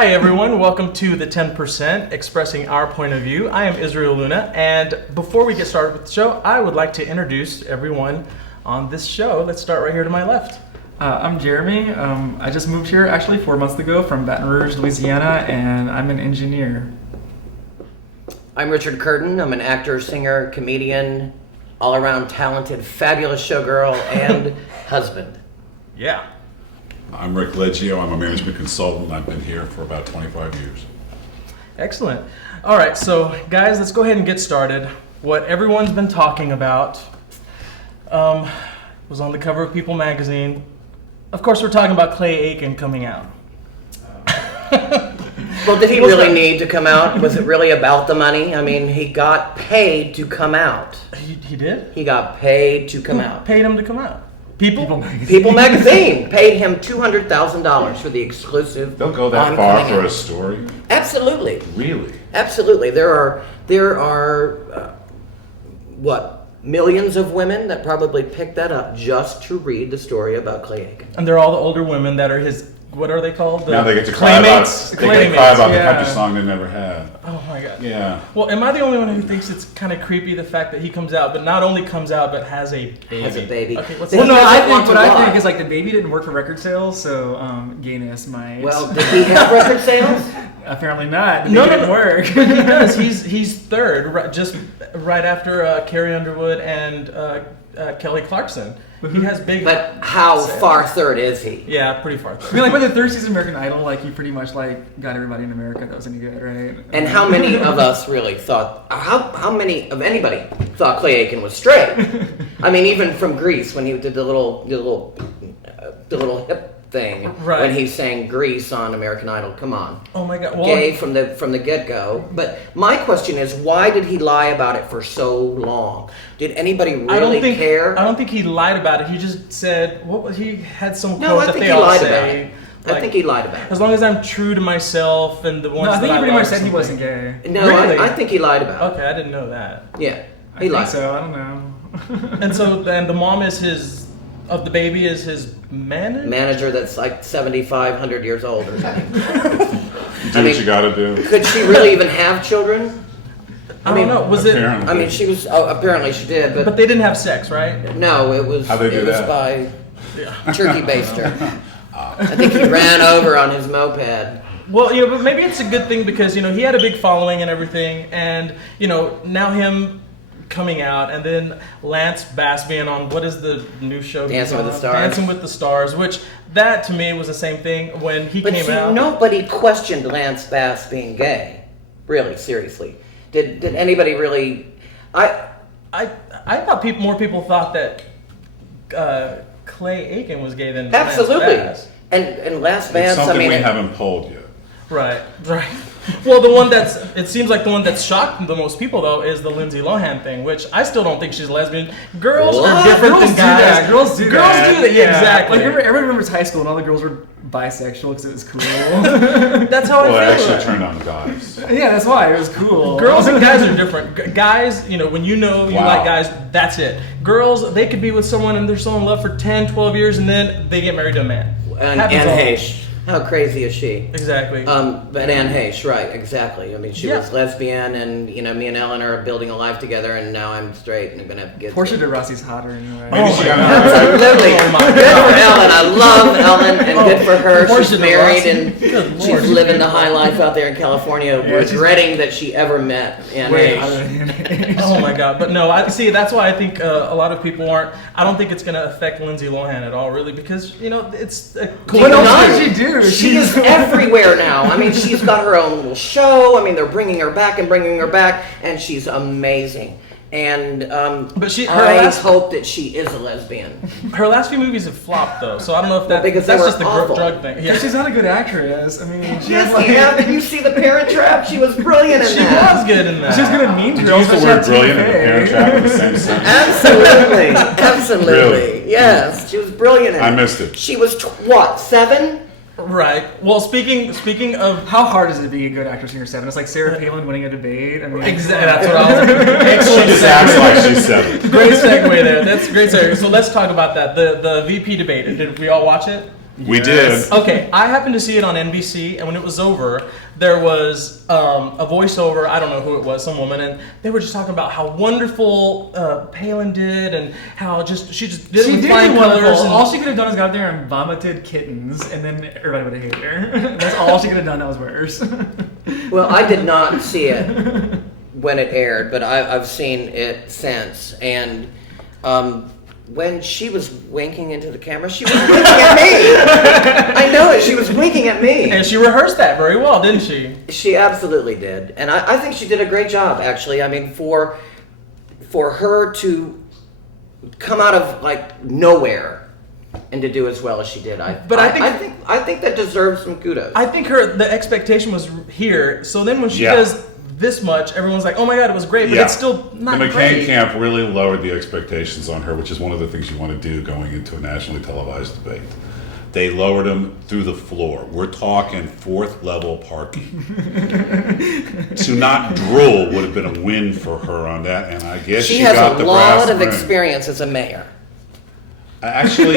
Hi everyone, welcome to the 10% Expressing Our Point of View. I am Israel Luna, and before we get started with the show, I would like to introduce everyone on this show. Let's start right here to my left. I'm Jeremy. I just moved here actually 4 months ago from Baton Rouge, Louisiana, and I'm an engineer. I'm Richard Curtin. I'm an actor, singer, comedian, all-around talented, fabulous showgirl, and husband. Yeah. I'm Rick Leggio. I'm a management consultant. I've been here for about 25 years. Excellent. All right, so guys, let's go ahead and get started. What everyone's been talking about was on the cover of People magazine. Of course, we're talking about Clay Aiken coming out. Well, did he really need to come out? Was it really about the money? I mean, he got paid to come out. He did? He got paid to come out. Paid him to come out. People magazine paid him $200,000 for the exclusive. They'll go that far for a story? Absolutely. Really? Absolutely. There are millions of women that probably picked that up just to read the story about Clay Aiken. And they're all the older women that are his, what are they called? Now they get to cry about the country song they never had. Oh my God. Yeah. Well, am I the only one who thinks it's kind of creepy the fact that he comes out, but not only comes out, but has a baby? Has a baby. Okay, I think is like the baby didn't work for record sales, so gayness might. Well, did he have record sales? Apparently not. The baby didn't work. But he does. He's third, just right after Carrie Underwood and Kelly Clarkson. He has big. But how far third is he? Yeah, pretty far third. I mean, like by the third season of American Idol, like he pretty much like got everybody in America that was any good, right? And how many of us really thought? How many of anybody thought Clay Aiken was straight? I mean, even from Grease when he did the little hip thing when he sang Grease on American Idol. Come on. Oh my God. Well, gay from the get-go. But my question is, why did he lie about it for so long? Did anybody really care? I don't think he lied about it. He just said he had some quote No, I that think they he all lied say. about it. Like, I think he lied about it. As long as I'm true to myself and the ones No, I think that he pretty love much said he something. wasn't gay. No, Really? I think he lied about it. Okay, I didn't know that. Yeah, I he think lied. so. I don't know. And so then the mom is of the baby is his Manager that's like 7,500 years old or something. Do what you gotta do. Could she really even have children? I don't know. Was Apparently. I mean, she was. Oh, apparently she did, it? But they didn't have sex, right? no, it was. How'd they do it was that? by turkey baster. I think he ran over on his moped. Well, but maybe it's a good thing because he had a big following and everything, and now him coming out, and then Lance Bass being on what is the new show? Dancing with the Stars. Dancing with the Stars, which that to me was the same thing when he came out. Nobody questioned Lance Bass being gay. Really, seriously. Did anybody really? I thought more people thought that Clay Aiken was gay than Absolutely. Lance Bass. And Lance It's Bass. something I mean, we haven't polled yet. Right. Well, it seems like the one that's shocked the most people though is the Lindsay Lohan thing, which I still don't think she's lesbian. Girls are different than guys. Girls do that. Girls do that. Yeah, exactly. Like everyone remembers high school and all the girls were bisexual because it was cool. That's how Well, I it feel. actually turned on guys. Yeah, that's why it was cool. Girls and guys are different. Guys, when you Wow. like guys, that's it. Girls, they could be with someone and they're so in love for 10, 12 years and then they get married to a man. and Happens Anne all- Heche. How crazy is she? Exactly. But Anne Heche, right? Exactly. I mean, she Yeah. was lesbian, and me and Ellen are building a life together, and now I'm straight, and I'm gonna have kids. Portia de Rossi's hotter anyway. Maybe she got Absolutely. Oh my Good for Ellen. I love Ellen, and good for her. Portia She's de married, Rossi. and Good Lord. she's living the high life out there in California, Yeah, she's- regretting that she ever met Anne Heche. Oh my God! But no, I see. That's why I think a lot of people aren't. I don't think it's going to affect Lindsay Lohan at all, really, because it's a cool. What else None. did she do? She is everywhere now. I mean, she's got her own little show. I mean, they're bringing her back, and she's amazing. And But I hope that she is a lesbian. her last few movies have flopped though, so I don't know if because that's they just the were awful. drug thing. Yeah, she's not a good actress. I mean, she Yes, has like, yeah. Did you see The Parent Trap? She was brilliant in She that. was good in that. she's good at Mean Did you Girls. use the but she word had brilliant and the TFA. Parent Trap in the same sentence? Absolutely, absolutely. Really? Yes, she was brilliant in it. I missed it. She was 7? Right. Well, speaking of How hard is it to be a good actress in your 7? It's like Sarah Palin winning a debate. I mean, exactly, that's what I was. She Excellent just acts like she's 7. Great segue there. That's a great segue. So let's talk about that. The VP debate. Did we all watch it? We Yes. did. Okay, I happened to see it on NBC, and when it was over, there was a voiceover. I don't know who it was, some woman, and they were just talking about how wonderful Palin did, and how she just did it She with did flying wonderful. colors. And All she could have done is got there and vomited kittens, and then everybody would have hated her. That's all she could have done. That was worse. Well, I did not see it when it aired, but I've seen it since. And when she was winking into the camera, she was winking at me. I know it. She was winking at me. and she rehearsed that very well, didn't she? She absolutely did, and I think she did a great job. Actually, I mean, for her to come out of like nowhere and to do as well as she did, I think that deserves some kudos. I think the expectation was here. So then when she Yeah. does this much, everyone's like, "Oh my God, it was great," but Yeah. it's still not The McCain great. camp really lowered the expectations on her, which is one of the things you want to do going into a nationally televised debate. They lowered them through the floor. We're talking fourth level parking. To not drool would have been a win for her on that, and I guess she she has got a the lot brass of ring. experience as a mayor. Actually,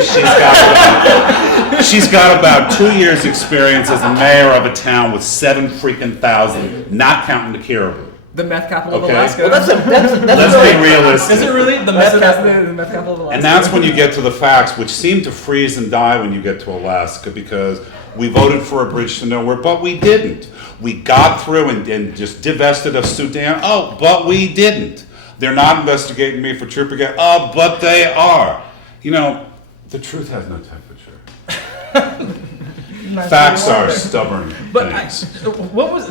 she's got about 2 years' experience as a mayor of a town with 7 freaking thousand, not counting the caribou. The meth capital of Okay. Alaska. Well, that's Let's really, be realistic. Is it really the That's meth? the meth capital of Alaska. And that's when you get to the facts, which seem to freeze and die when you get to Alaska, because we voted for a bridge to nowhere, but we didn't. We got through and just divested of Sudan. Oh, but we didn't. They're not investigating me for Troopagate. Oh, but they are. You know, the truth has no temperature. Facts are stubborn But things.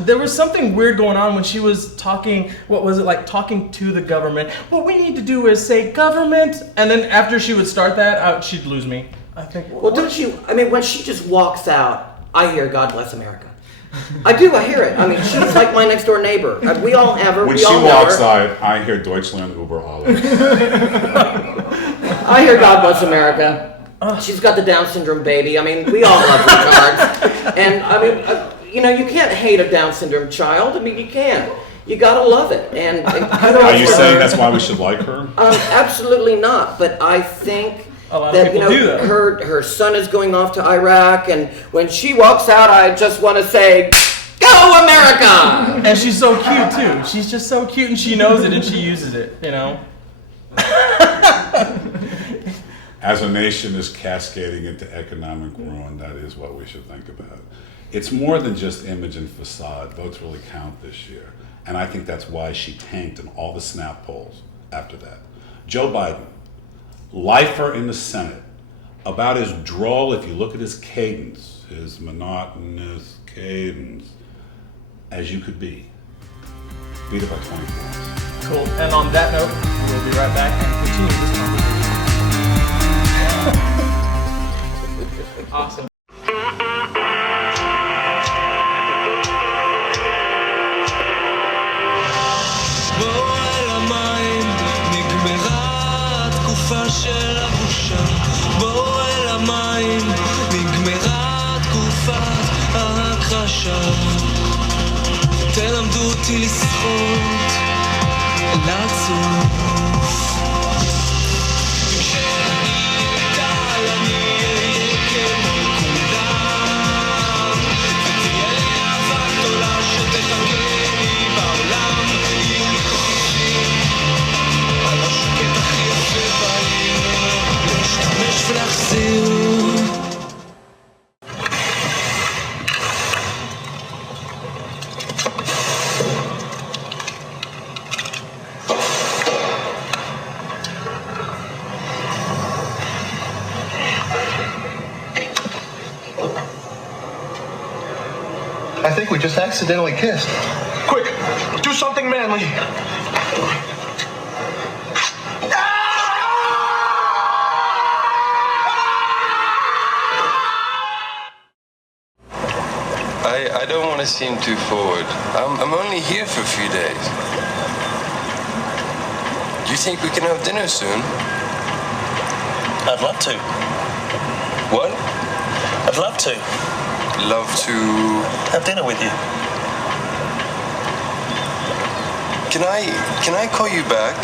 there was something weird going on when she was talking. What was it like talking to the government? What we need to do is say government, and then after she would start that, she'd lose me. I think. well, don't you? I mean, when she just walks out, I hear "God bless America." I do. I hear it. I mean, she's like my next door neighbor. We all have her. When we she all know walks her. out, I hear Deutschland über alles. I hear "God bless America." She's got the Down syndrome baby. I mean, we all love retards. And I mean, you can't hate a Down syndrome child. I mean, you can't. You gotta love it. And Are you saying that's why we should like her? Absolutely not. But I think A lot of that people do that. her son is going off to Iraq, and when she walks out, I just want to say, "Go America!" And she's so cute too. She's just so cute, and she knows it, and she uses it. You know. As a nation is cascading into economic ruin, that is what we should think about. It's more than just image and facade. Votes really count this year. And I think that's why she tanked in all the snap polls after that. Joe Biden, lifer in the Senate, about as droll, if you look at his cadence, his monotonous cadence, as you could be. Beat it by 20 points. Cool. And on that note, we'll be right back and continue this conversation. Awesome. בוא אל המים, נגמרה התקופה של הבושה. בוא אל המים, נגמרה תקופת ההכחשה. תלמדו אותי לשחות, לעצור. I think we just accidentally kissed. Quick, do something manly. I don't want to seem too forward. I'm only here for a few days. Do you think we can have dinner soon? I'd love to. What? I'd love to Love to... have dinner with you. Can I call you back?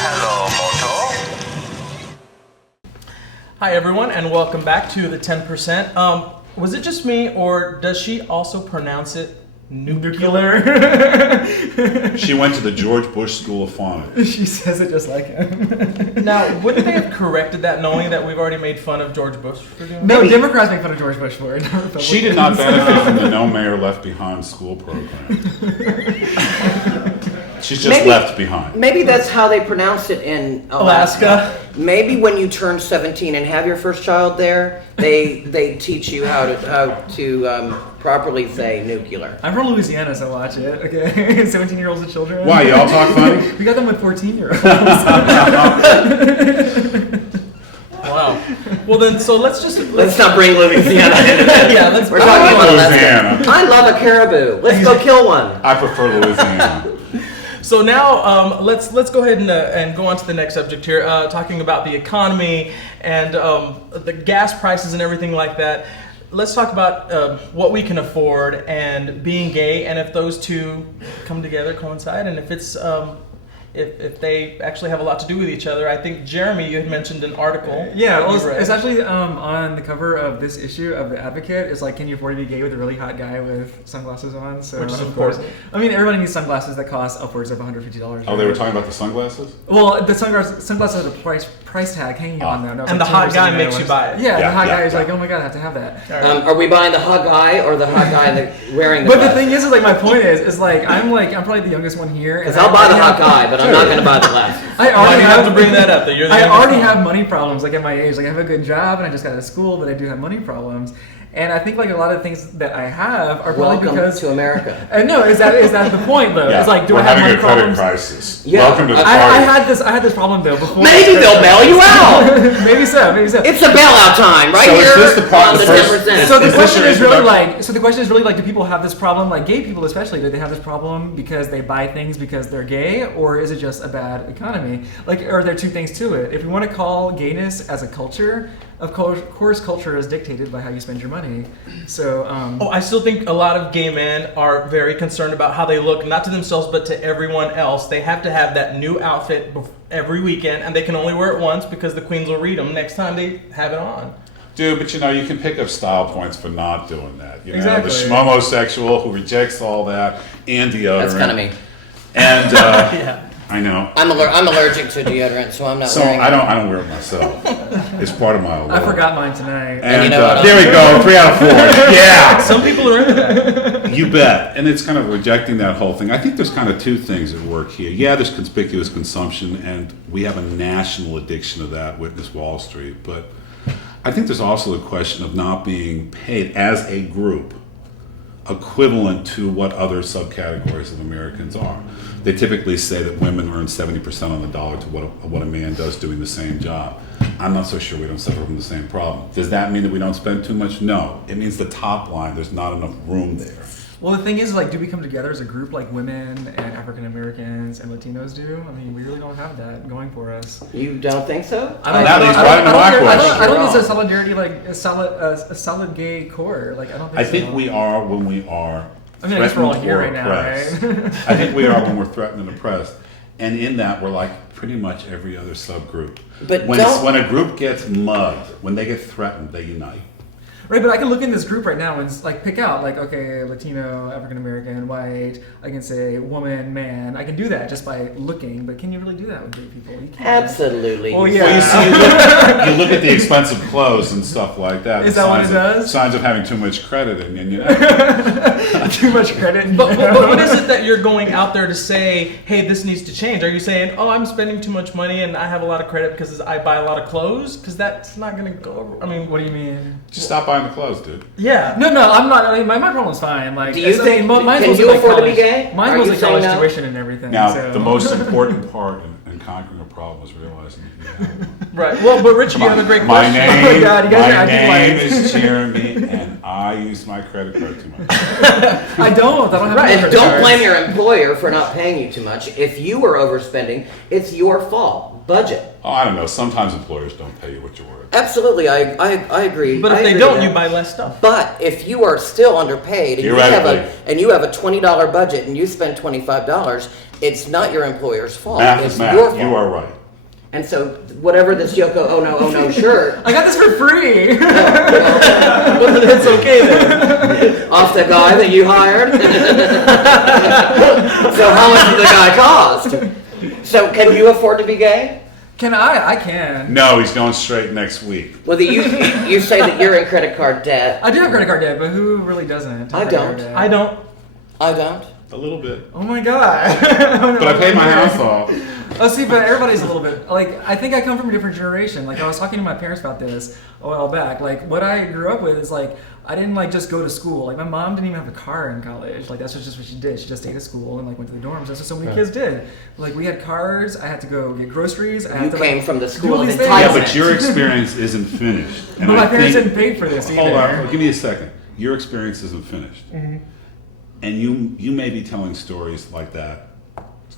Hello, mon Hi, everyone, and welcome back to the 10%. Was it just me, or does she also pronounce it nuclear? She went to the George Bush School of Phonics. She says it just like him. Now, wouldn't they have corrected that, knowing that we've already made fun of George Bush for doing No, that? Democrats make fun of George Bush for it. Not She did not benefit from the No Mayor Left Behind school program. She's just left behind. Maybe that's how they pronounce it in Alaska. Maybe when you turn 17 and have your first child there, they teach you how to properly say nuclear. I'm from Louisiana, so watch it. Okay, 17-year-olds and children. Why, y'all talk funny? We got them with 14-year-olds. Wow. Well then, so let's not bring Louisiana into this. Yeah, We're talking about Louisiana. Alaska. I love a caribou. Let's go kill one. I prefer Louisiana. So now let's go ahead and go on to the next subject here, talking about the economy and the gas prices and everything like that. Let's talk about what we can afford and being gay, and if those two come together, coincide, and if it's if they actually have a lot to do with each other. I think, Jeremy, you had mentioned an article. Yeah, well, it's actually on the cover of this issue of The Advocate. It's like, can you afford to be gay with a really hot guy with sunglasses on? So, which is of course, I mean, everybody needs sunglasses that cost upwards of $150. Oh, they were talking about the sunglasses? Well, the sunglasses have a price tag hanging on them. And the hot guy makes you buy it. Yeah, the hot guy is like, oh my god, I have to have that. Are we buying the hot guy or the hot guy wearing the But glasses? the thing is like, my point is like, I'm probably the youngest one here. Because I'll buy the hot guy, but I'm not going to buy the glasses. I already have to bring that up. That you're the I already youngest have money problems, like at my age. Like I have a good job and I just got out of school, but I do have money problems. And I think like a lot of things that I have are probably Welcome because to America. And no, is that the point though? Yeah, It's like, do we're I have having money a credit problems? crisis. Yeah. Welcome to the I party. had this problem though before. Maybe they'll bail you out. Maybe so. It's a bailout time right So is here this the on the first- 10%. So the Is this question your is really introduction? like, do people have this problem, like gay people especially, do they have this problem because they buy things because they're gay, or is it just a bad economy? Like, are there two things to it? If you want to call gayness as a culture, of course culture is dictated by how you spend your money. So, I still think a lot of gay men are very concerned about how they look, not to themselves, but to everyone else. They have to have that new outfit every weekend, and they can only wear it once because the queens will read them next time they have it on. Dude, but you can pick up style points for not doing that. You know, Exactly. the schmomosexual who rejects all that and deodorant. That's kind of me. And Yeah. I know. I'm allergic to deodorant, so I'm not So wearing it. I don't wear it myself. It's part of my allure. I forgot mine tonight. And you know what there we go, 3 out of 4. Yeah, Some people are into that. you bet. And it's kind of rejecting that whole thing. I think there's kind of two things at work here. Yeah, there's conspicuous consumption, and we have a national addiction to that, witness Wall Street. But I think there's also a question of not being paid as a group equivalent to what other subcategories of Americans are. They typically say that women earn 70% on the dollar to what a man does doing the same job. I'm not so sure we don't suffer from the same problem. Does that mean that we don't spend too much? No. It means the top line, there's not enough room there. Well, the thing is, like, do we come together as a group like women and African Americans and Latinos do? I mean, we really don't have that going for us. You don't think so? That leads right into my question. I don't think it's a solidarity, like a solid gay core. Like, I don't think I so. think we are when we are I mean, I guess we're all threatened here or right now, oppressed. right? I think we are when we're threatened and oppressed. And in that, we're like pretty much every other subgroup. But when a group gets mugged, when they get threatened, they unite. Right, but I can look in this group right now and like pick out like, okay, Latino, African American, white. I can say woman, man. I can do that just by looking. But can you really do that with gay people? You can't. Absolutely. Oh yeah. Well, you see, you look at the expensive clothes and stuff like that. Is that what it does? Signs of having too much credit in you. Know? Too much credit. But what is it that you're going out there to say, hey, this needs to change? Are you saying, oh, I'm spending too much money and I have a lot of credit because I buy a lot of clothes? Because that's not going to go over. I mean, What do you mean? Just stop buying the clothes, dude. yeah. No, I'm not. I mean, my problem's fine. Like, Do you think? mine's Can mostly you like afford to be college- gay? Mine's Are you mostly saying college no? tuition and everything. Now, so. the most important part in conquering a problem is realizing that you have one. Right. Well, but Richard, you have a great My question. name, Oh my God, you guys are acting name like- is Jeremy, and I use my credit card too much. I don't have Right, any and credit don't cards. blame your employer for not paying you too much. If you were overspending, it's your fault. Budget. Oh, I don't know. Sometimes employers don't pay you what you're worth. Absolutely, I agree. But I if they agree don't, with you that. buy less stuff. But if you are still underpaid and you have a $20 budget and you spend $25, it's not your employer's fault. Math it's is math. your fault. You are right. And so whatever this Yoko oh no shirt, I got this for free. It's okay then. off the guy that you hired. So how much did the guy cost? So can you afford to be gay? Can I? I can. No, he's going straight next week. Well, you say that you're in credit card debt. I do have credit card debt, but who really doesn't? I don't. I don't. I don't. A little bit. Oh my god. But I paid my house off. Oh, see, but everybody's a little bit, like, I think I come from a different generation. Like, I was talking to my parents about this a while back. Like, what I grew up with is, like, I didn't, like, just go to school. Like, my mom didn't even have a car in college. Like, that's just what she did. She just stayed at school and, like, went to the dorms. That's what so many kids did. Like, we had cars. I had to go get groceries. I had You to, came like, from the do school all of these things. Yeah, entitlement. but your experience isn't finished. But my parents didn't pay for this either. Hold on, give me a second. Your experience isn't finished. Mm-hmm. And you may be telling stories like that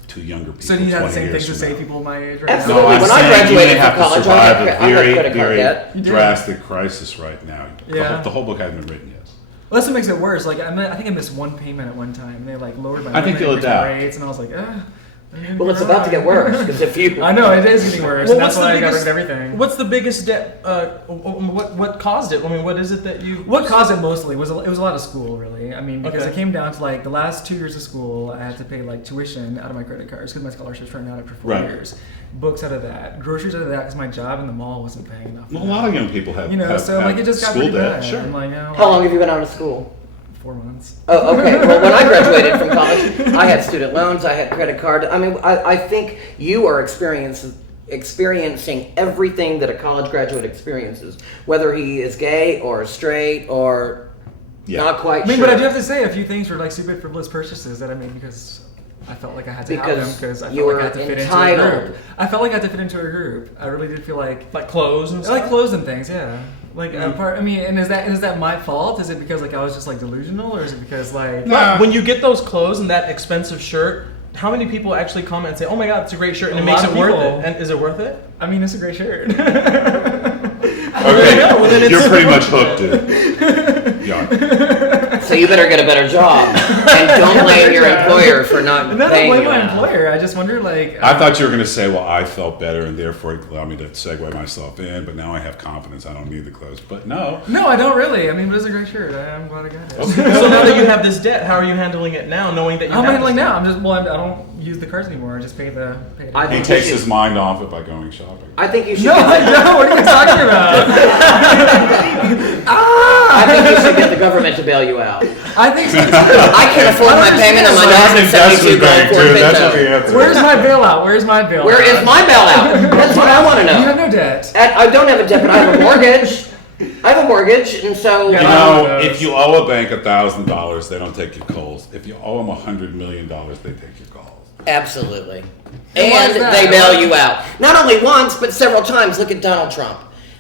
to younger people. So do you have the 20 same years things to from say now. people my age right Absolutely. No, I'm When I saying you may graduated have from to college, I survive had a credit very, card debt. very You did. drastic crisis right now. Yeah. The whole book hasn't been written yet. Well, that's what makes it worse. Like, I think I missed one payment at one time. They, like, lowered my I think you'll limit, adapt. rates, and I was like, Well, it's about to get worse because if you I know, it is getting worse. Well, And that's why I got rid of everything. What's the biggest debt? What caused it? I mean, what is it that you? What caused it mostly was it was a lot of school, really. I mean, because Okay. it came down to like the last 2 years of school, I had to pay like tuition out of my credit cards because my scholarships ran out after 4 Right. years. Books out of that, groceries out of that because my job in the mall wasn't paying enough. Well, a lot of young people have, You know, have, so have like it just got school pretty debt. bad. Sure. I'm like, no, how long have you been out of school? 4 months. Oh, okay. Well, when I graduated from college, I had student loans, I had credit card. I mean, I think you are experiencing everything that a college graduate experiences, whether he is gay or straight or Yeah. not quite I mean, sure. but I do have to say a few things were like stupid frivolous purchases that I made because I felt like I had to have them Because because I you felt like were I had to fit into a entitled. group. I felt like I had to fit into a group. I really did feel like Like clothes and I stuff? like clothes and things, yeah. Like I mean, and is that my fault? Is it because like I was just like delusional, or is it because like But when you get those clothes and that expensive shirt, how many people actually comment and say, "Oh my God, it's a great shirt," and A it makes lot it of worth people. it? And is it worth it? I mean, it's a great shirt. Okay, Yeah, well, then it's- you're pretty much hooked, dude. Yeah. So you better get a better job and don't blame your employer for not And then I paying blame you my enough. employer. I just wonder like I thought you were going to say, well, I felt better and therefore it allowed me to segue myself in, but now I have confidence. I don't need the clothes. But no. No, I don't really. I mean, but it's a great shirt. I'm glad I got it. So now that you have this debt, how are you handling it now, knowing that you I'm have handling this now. I'm just I don't use the cards anymore. I just pay the. I He think takes you his should, mind off it by going shopping. I think you should. No, I don't. What are you talking about? I think you should get the government to bail you out. I think. I can't afford my payment on my $1,072 Bank, Ford too. That's what the Pinto. answer Where's my bailout? Where's my bailout? Where is my bailout? That's what I want to You have know. no debt. And I don't have a debt, but I have a mortgage. I have a mortgage, and so You Yeah. know, if you owe a bank $1,000, they don't take your calls. If you owe them $100 million, they take your calls. absolutely. And why is And that? they bail you out. Not only once, but several times. Look at Donald Trump.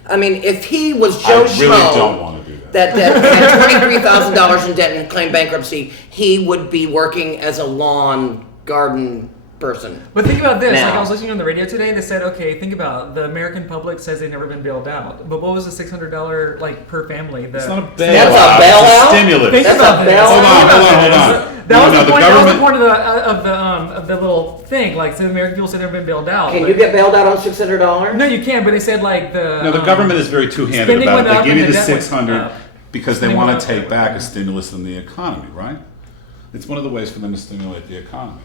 I mean, if he was Joe I really don't Schmo want to do that. that had $23,000 in debt and claimed bankruptcy, he would be working as a lawn garden person. But think about this. Now. Like I was listening on the radio today. They said, okay, think about the American public says they've never been bailed out. But what was the $600 like per family? It's not a bailout. That's a It's bailout? a stimulus. Think That's about a this. bailout. Hold on, Think hold about on, this. hold on. That was No, the the point. That was the government- point of the little thing. Like, so the American people said they've been bailed out. Can but- you get bailed out on $600? No, you can. But they said like the. No, the government is very two-handed spending about it. went up They give you and the the debt went 600 up. because they Spending want went to up. take back a stimulus in the economy, right? It's one of the ways for them to stimulate the economy.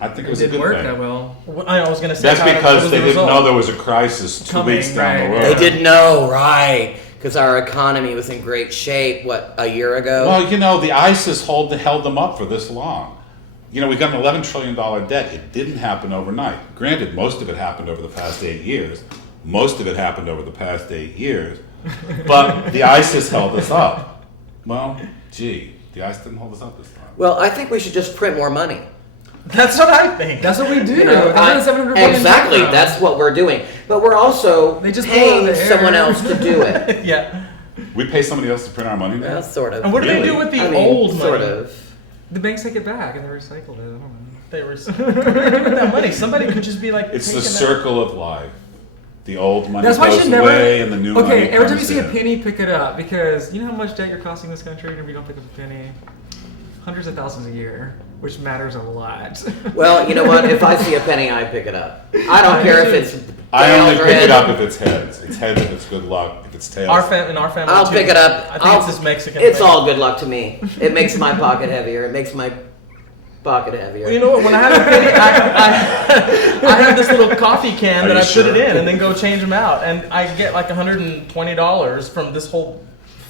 I think it It was a didn't good work thing. that well. I was going to say That's what because was they the didn't result? know there was a crisis 2 Coming, weeks down the right. road. They didn't know, right? Because our economy was in great shape, what, a year ago? Well, you know, the ISIS held them up for this long. You know, we got an $11 trillion debt. It didn't happen overnight. Granted, most of it happened over the past 8 years. Most of it happened over the past 8 years. But the ISIS held us up. Well, gee, the ISIS didn't hold us up this time. Well, I think we should just print more money. That's what I think. That's what we do. You know, That's where the 700 billion exactly, came from. that's what we're doing. But we're also They just pull out paying the air. someone else to do it. Yeah. We pay somebody else to print our money now? Well, sort of. And what do they Really? do with the I mean, old money? sort of. The banks take it back and they recycle it. I don't know. They were. What do they do with that money? Somebody could just be like. It's the taking that- circle of life. The old money That's why you goes should never. away and the new money Okay, every time you comes see a in. penny, pick it up because you know how much debt you're costing this country, and if you don't pick up a penny. hundreds of thousands a year, which matters a lot. Well, you know what? If I see a penny, I pick it up. I don't care if it's I only tails or pick it heads. up if it's heads. It's heads if it's good luck. If it's tails. In our family, I'll too. pick it up. I think it's this Mexican It's thing. all good luck to me. It makes my pocket heavier. It makes my pocket heavier. Well, you know what? When I have a penny, I have this little coffee can Are that you I put it sure? in and then go change them out, and I get like $120 from this whole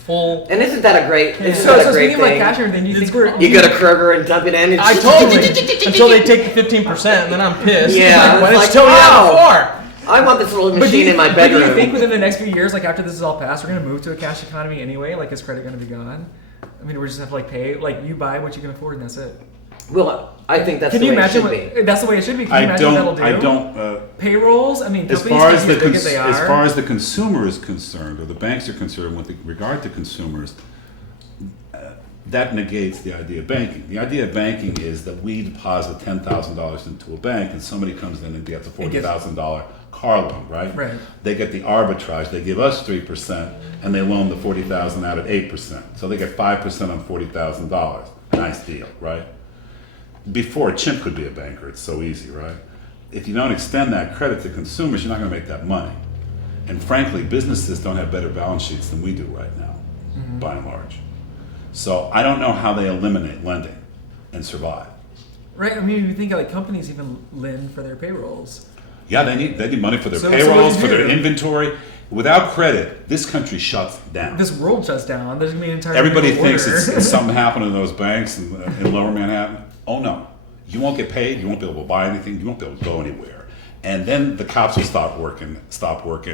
full. And isn't that a great? Isn't So that a great speaking of like thing? cash and everything, you It's think we're You go to Kroger and dump it in. I totally until they take the 15%, and then I'm pissed. Yeah, Like, why it's didn't like, you tell me that wow. before? I want this little But machine in my But bedroom. do you think within the next few years, like after this is all passed, we're gonna move to a cash economy anyway? Like, is credit gonna be gone? I mean, we're just gonna have to like pay, like you buy what you can afford, and that's it. Well, I think that's Can the you way it imagine should be. that's the way it should be? Can you imagine what that'll do? I don't. Payrolls. I mean, As companies far can as be as big as they are. as far as the consumer is concerned, or the banks are concerned, with regard to consumers, that negates the idea of banking. The idea of banking is that we deposit $10,000 into a bank, and somebody comes in and gets a $40,000 car loan, right? Right. They get the arbitrage. They give us 3%, and they loan the $40,000 out at 8%. So they get 5% on $40,000. Nice deal, right? Before, a chimp could be a banker. It's so easy, right? If you don't extend that credit to consumers, you're not going to make that money. And frankly, businesses don't have better balance sheets than we do right now, by and large. So I don't know how they eliminate lending and survive. Right. I mean, you think like companies even lend for their payrolls. Yeah, they need money for their So payrolls, what for do you their do? inventory. Without credit, this country shuts down. This world shuts down. There's gonna be an entire Everybody new thinks order. it's something happened in those banks in Lower Manhattan. Oh no, you won't get paid. You won't be able to buy anything. You won't be able to go anywhere. And then the cops will stop working,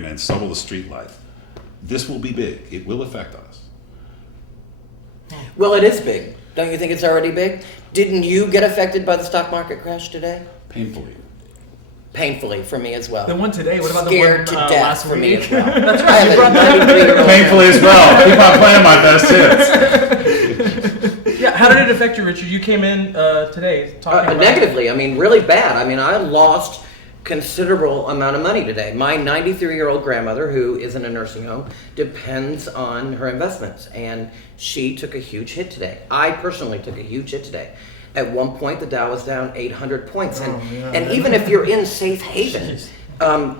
and so will the street life. This will be big. It will affect us. Well, it is big. Don't you think it's already big? Didn't you get affected by the stock market crash today? Painfully. Painfully for me as well. The one today. What about Scared the one to death last for me week? as well. That's right. I have a 93-year-old. Painfully as well. Keep on playing my best hits. Yeah, how did it affect you, Richard? You came in today talking about Negatively. I mean, really bad. I mean, I lost considerable amount of money today. My 93-year-old grandmother, who is in a nursing home, depends on her investments, and she took a huge hit today. I personally took a huge hit today. At one point, the Dow was down 800 points, and even if you're in safe haven,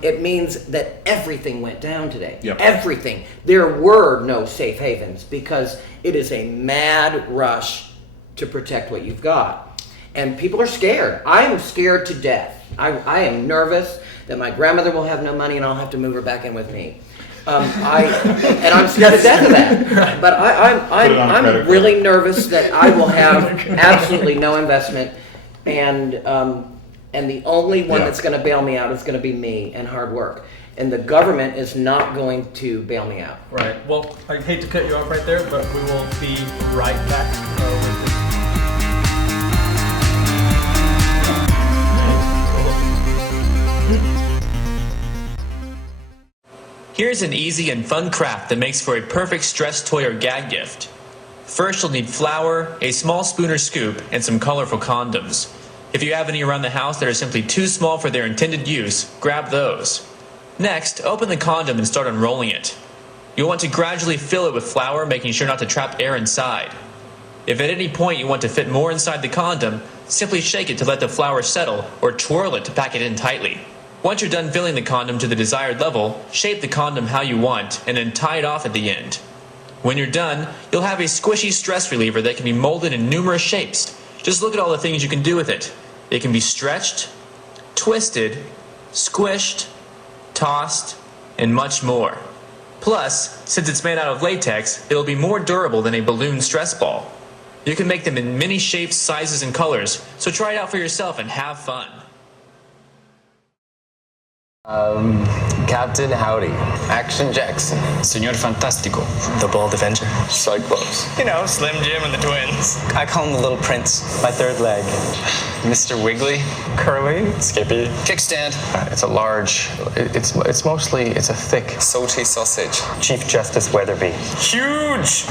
it means that everything went down today. Yep. Everything. There were no safe havens because it is a mad rush to protect what you've got. And people are scared. I am scared to death. I am nervous that my grandmother will have no money and I'll have to move her back in with me. I'm scared to death of that. But I'm really nervous that I will have absolutely no investment, and the only one that's going to bail me out is going to be me and hard work. And the government is not going to bail me out. Right. Well, I hate to cut you off right there, but we will be right back. Here's an easy and fun craft that makes for a perfect stress toy or gag gift. First, you'll need flour, a small spoon or scoop, and some colorful condoms. If you have any around the house that are simply too small for their intended use, grab those. Next, open the condom and start unrolling it. You'll want to gradually fill it with flour, making sure not to trap air inside. If at any point you want to fit more inside the condom, simply shake it to let the flour settle, or twirl it to pack it in tightly. Once you're done filling the condom to the desired level, shape the condom how you want, and then tie it off at the end. When you're done, you'll have a squishy stress reliever that can be molded in numerous shapes. Just look at all the things you can do with it. It can be stretched, twisted, squished, tossed, and much more. Plus, since it's made out of latex, it'll be more durable than a balloon stress ball. You can make them in many shapes, sizes, and colors, so try it out for yourself and have fun. Captain Howdy. Action Jackson. Señor Fantástico. The Bald Avenger. Cyclops. You know, Slim Jim and the twins. I call him the Little Prince. My third leg. Mr. Wiggly. Curly. Skippy. Kickstand. It's a large, it's a thick. Sochi sausage. Chief Justice Weatherby. Huge!